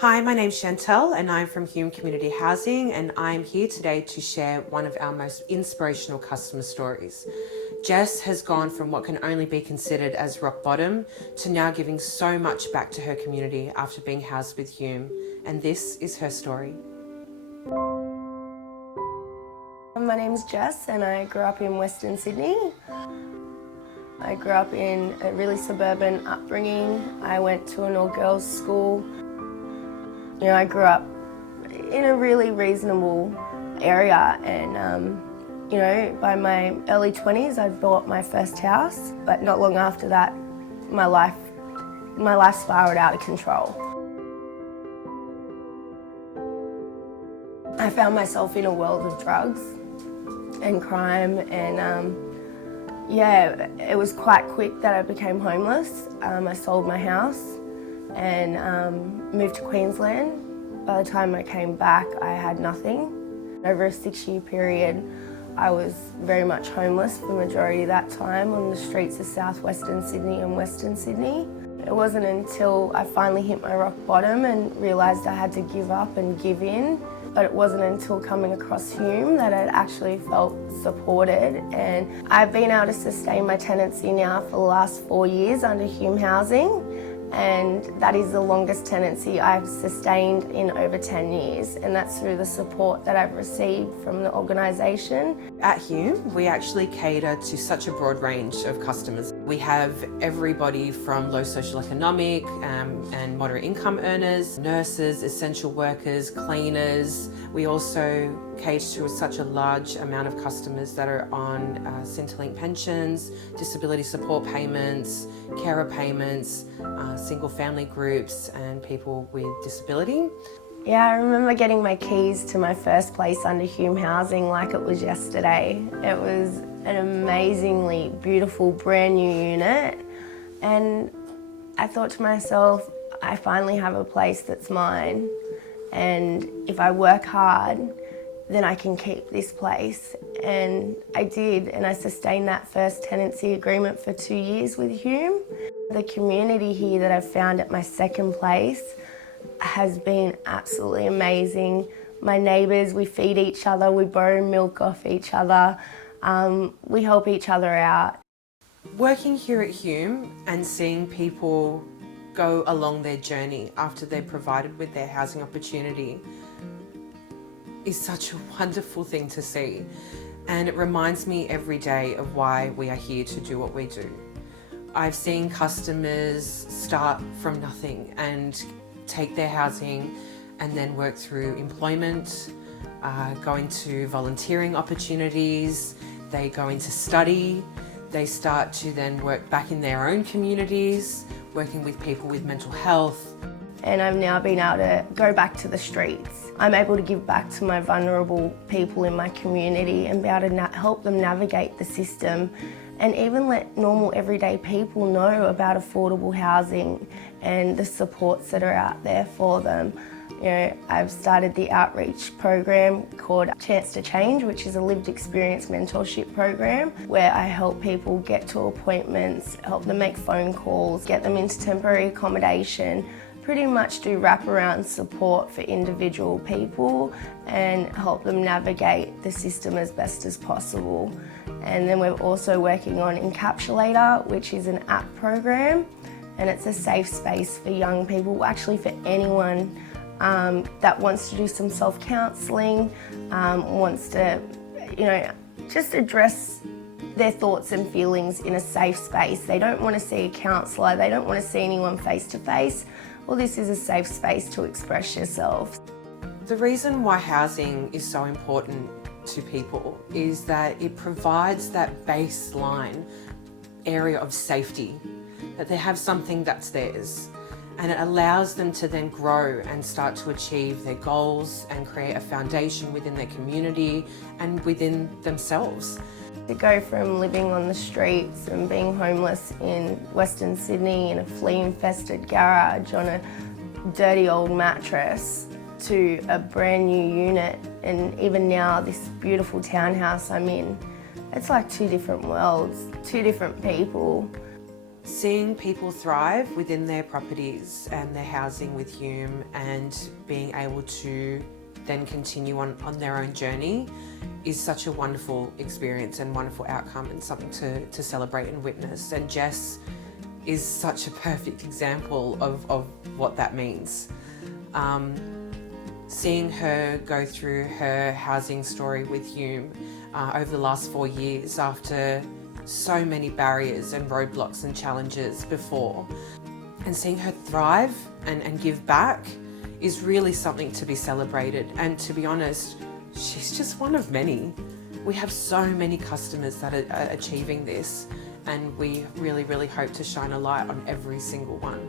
Hi, my name's Chantelle and I'm from Hume Community Housing, and I'm here today to share one of our most inspirational customer stories. Jess has gone from what can only be considered as rock bottom to now giving so much back to her community after being housed with Hume, and this is her story. My name's Jess and I grew up in Western Sydney. I grew up in a really suburban upbringing. I went to an all-girls school. I grew up in a really reasonable area and, by my early 20s I bought my first house, but not long after that my life spiraled out of control. I found myself in a world of drugs and crime and it was quite quick that I became homeless. I sold my house and moved to Queensland. By the time I came back, I had nothing. Over a 6-year period, I was very much homeless for the majority of that time on the streets of southwestern Sydney and Western Sydney. It wasn't until I finally hit my rock bottom and realised I had to give up and give in. But it wasn't until coming across Hume that I'd actually felt supported, and I've been able to sustain my tenancy now for the last 4 years under Hume Housing, and that is the longest tenancy I've sustained in over 10 years, and that's through the support that I've received from the organisation. At Hume, we actually cater to such a broad range of customers. We have everybody from low socioeconomic and moderate income earners, nurses, essential workers, cleaners. We also cater to such a large amount of customers that are on Centrelink pensions, disability support payments, carer payments, single family groups and people with disability. Yeah, I remember getting my keys to my first place under Hume Housing like it was yesterday. It was an amazingly beautiful brand new unit, and I thought to myself, I finally have a place that's mine, and if I work hard then I can keep this place. And I did, and I sustained that first tenancy agreement for 2 years with Hume. The community here that I've found at my second place has been absolutely amazing. My neighbours, we feed each other, we borrow milk off each other, we help each other out. Working here at Hume and seeing people go along their journey after they're provided with their housing opportunity is such a wonderful thing to see, and it reminds me every day of why we are here to do what we do. I've seen customers start from nothing and take their housing and then work through employment, go into volunteering opportunities, they go into study, they start to then work back in their own communities, working with people with mental health. And I've now been able to go back to the streets. I'm able to give back to my vulnerable people in my community and be able to help them navigate the system, and even let normal everyday people know about affordable housing and the supports that are out there for them. I've started the outreach program called Chance to Change, which is a lived experience mentorship program where I help people get to appointments, help them make phone calls, get them into temporary accommodation, pretty much do wraparound support for individual people and help them navigate the system as best as possible. And then we're also working on Encapsulator, which is an app program, and it's a safe space for young people, actually for anyone that wants to do some self-counselling, wants to, just address their thoughts and feelings in a safe space. They don't want to see a counsellor, they don't want to see anyone face to face. Well, this is a safe space to express yourself. The reason why housing is so important to people is that it provides that baseline area of safety, that they have something that's theirs, and it allows them to then grow and start to achieve their goals and create a foundation within their community and within themselves. To go from living on the streets and being homeless in Western Sydney in a flea-infested garage on a dirty old mattress to a brand new unit, and even now this beautiful townhouse I'm in, it's like two different worlds, two different people. Seeing people thrive within their properties and their housing with Hume and being able to then continue on their own journey is such a wonderful experience and wonderful outcome, and something to celebrate and witness. And Jess is such a perfect example of what that means. Seeing her go through her housing story with Hume over the last 4 years after so many barriers and roadblocks and challenges before, and seeing her thrive and give back is really something to be celebrated. And to be honest, she's just one of many. We have so many customers that are achieving this, and we really, really hope to shine a light on every single one.